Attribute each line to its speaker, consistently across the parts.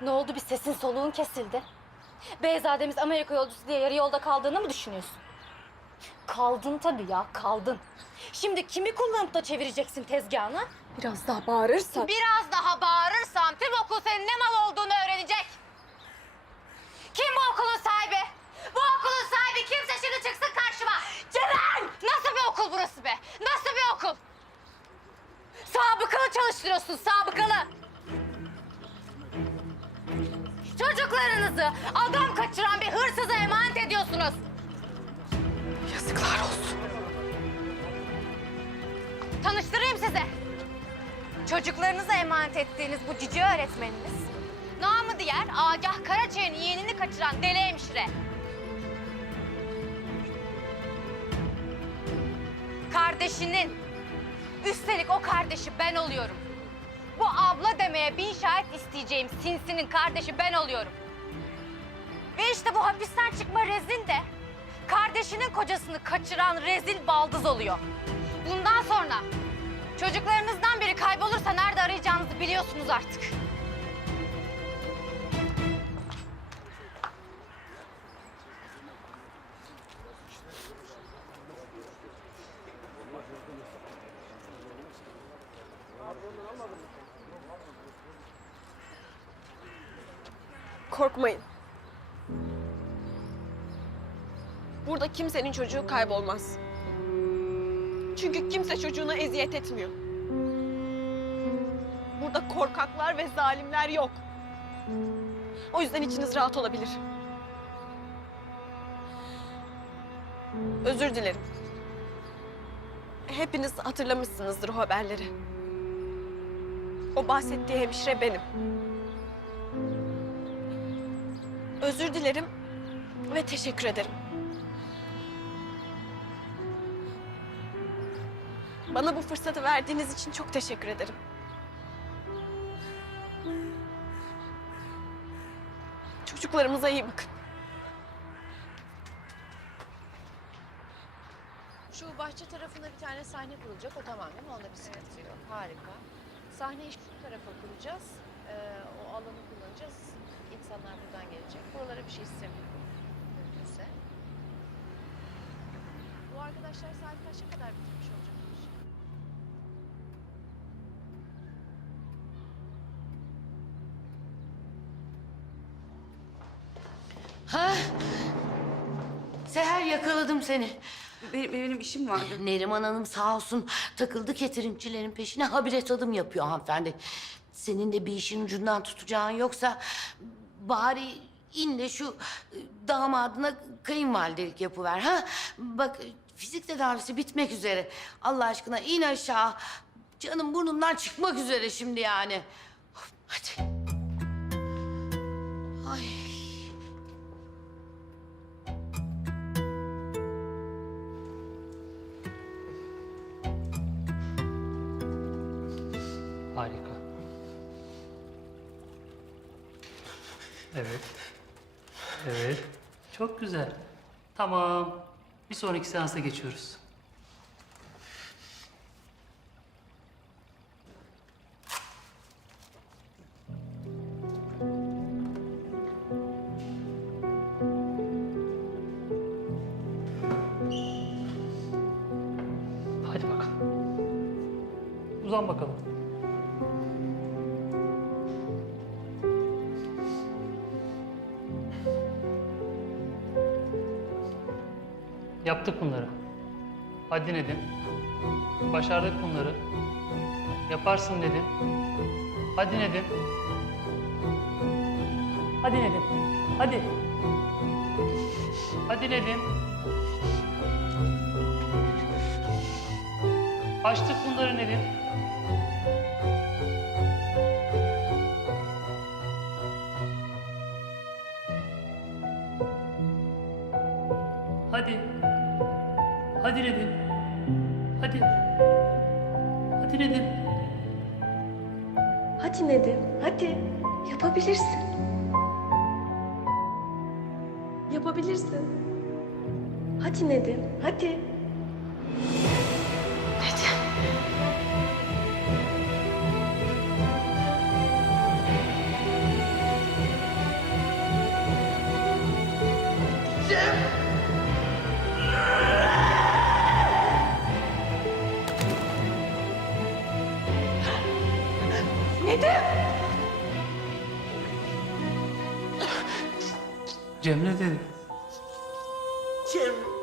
Speaker 1: Ne oldu bir sesin soluğun kesildi? Beyzademiz Amerika yolcusu diye yarı yolda kaldığını mı düşünüyorsun? Kaldın tabii ya kaldın. Şimdi kimi kullanıp da çevireceksin tezgahını?
Speaker 2: Biraz daha bağırırsan.
Speaker 1: Biraz daha bağırırsan tüm okul senin Çocuklarınızı adam kaçıran bir hırsıza emanet ediyorsunuz.
Speaker 2: Yazıklar olsun.
Speaker 1: Tanıştırayım size. Çocuklarınıza emanet ettiğiniz bu cici öğretmeniniz, namı diğer Agah Karaçay'ın yeğenini kaçıran deli hemşire. Kardeşinin, üstelik o kardeşi ben oluyorum. Bu abla demeye bin şahit isteyeceğim sinsinin kardeşi ben oluyorum. Ve işte bu hapisten çıkma rezil de kardeşinin kocasını kaçıran rezil baldız oluyor. Bundan sonra çocuklarınızdan biri kaybolursa nerede arayacağınızı biliyorsunuz artık.
Speaker 2: Korkmayın. Burada kimsenin çocuğu kaybolmaz. Çünkü kimse çocuğuna eziyet etmiyor. Burada korkaklar ve zalimler yok. O yüzden içiniz rahat olabilir. Özür dilerim. Hepiniz hatırlamışsınızdır o haberleri. O bahsettiği hemşire benim. Özür dilerim ve teşekkür ederim. Bana bu fırsatı verdiğiniz için çok teşekkür ederim. Çocuklarımıza iyi bakın.
Speaker 3: Şu bahçe tarafında bir tane sahne kurulacak. O tamam değil mi? Onda bir sıkıntı yok. Harika. Sahneyi şu tarafa kuracağız. Ee, o alanı kullanacağız. İnsanlar buradan gelecek. Buralara bir şey istemiyorum. Mümkünse. Bu arkadaşlar saat kaça kadar bitirmiş olacaklar?
Speaker 4: Ha? Seher yakaladım seni.
Speaker 5: Benim, benim işim vardı.
Speaker 4: Neriman Hanım sağ olsun takıldı keterimcilerin peşine habire tadım yapıyor hanımefendi. Senin de bir işin ucundan tutacağın yoksa bari in de şu e, damadına kayınvalidelik yapıver ha. Bak fizik tedavisi bitmek üzere. Allah aşkına in aşağı. Canım burnumdan çıkmak üzere şimdi yani. Hadi. Ay.
Speaker 6: Evet. Evet. Çok güzel. Tamam. Bir sonraki seansa geçiyoruz. Hadi bakalım. Uzan bakalım. Yaptık bunları. Hadi Nedim. Başardık bunları. Yaparsın Nedim. Hadi Nedim. Hadi Nedim. Hadi. Hadi Nedim. Açtık bunları Nedim. Hadi. Hadi Nedim. Hadi. Hadi Nedim.
Speaker 2: Hadi Nedim, hadi. Yapabilirsin. Yapabilirsin. Hadi Nedim, hadi. Nedim!
Speaker 6: Cemre dedim.
Speaker 7: Cemre.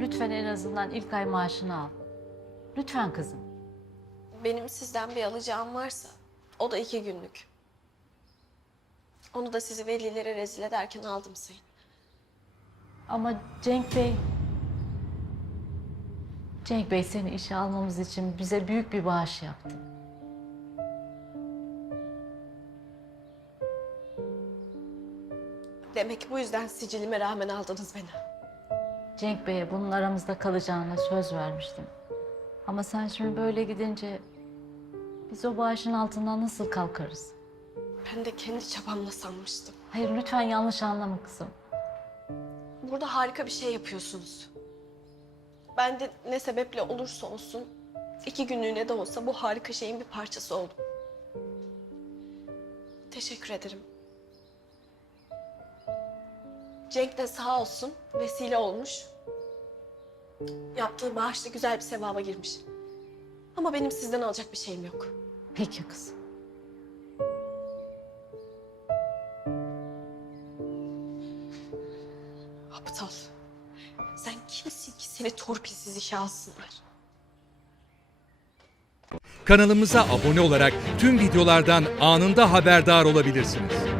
Speaker 7: Lütfen en azından ilk ay maaşını al. Lütfen kızım.
Speaker 2: Benim sizden bir alacağım varsa o da iki günlük. Onu da sizi velilere rezil ederken aldım sayın.
Speaker 7: Ama Cenk Bey... Cenk Bey seni işe almamız için bize büyük bir bağış yaptı.
Speaker 2: Demek bu yüzden sicilime rağmen aldınız beni.
Speaker 7: Cenk Bey'e bunun aramızda kalacağına söz vermiştim. Ama sen şimdi böyle gidince biz o bağışın altından nasıl kalkarız?
Speaker 2: Ben de kendi çabamla sanmıştım.
Speaker 7: Hayır lütfen yanlış anlama kızım.
Speaker 2: Burada harika bir şey yapıyorsunuz. Ben de ne sebeple olursa olsun iki günlüğüne de olsa bu harika şeyin bir parçası oldum. Teşekkür ederim. Cenk de sağ olsun vesile olmuş. Yaptığı bağışta güzel bir sevaba girmiş. Ama benim sizden alacak bir şeyim yok.
Speaker 7: Peki kızım.
Speaker 2: Aptal. Sen kimsin ki seni torpilsiz işe alsınlar?
Speaker 8: Kanalımıza abone olarak tüm videolardan anında haberdar olabilirsiniz.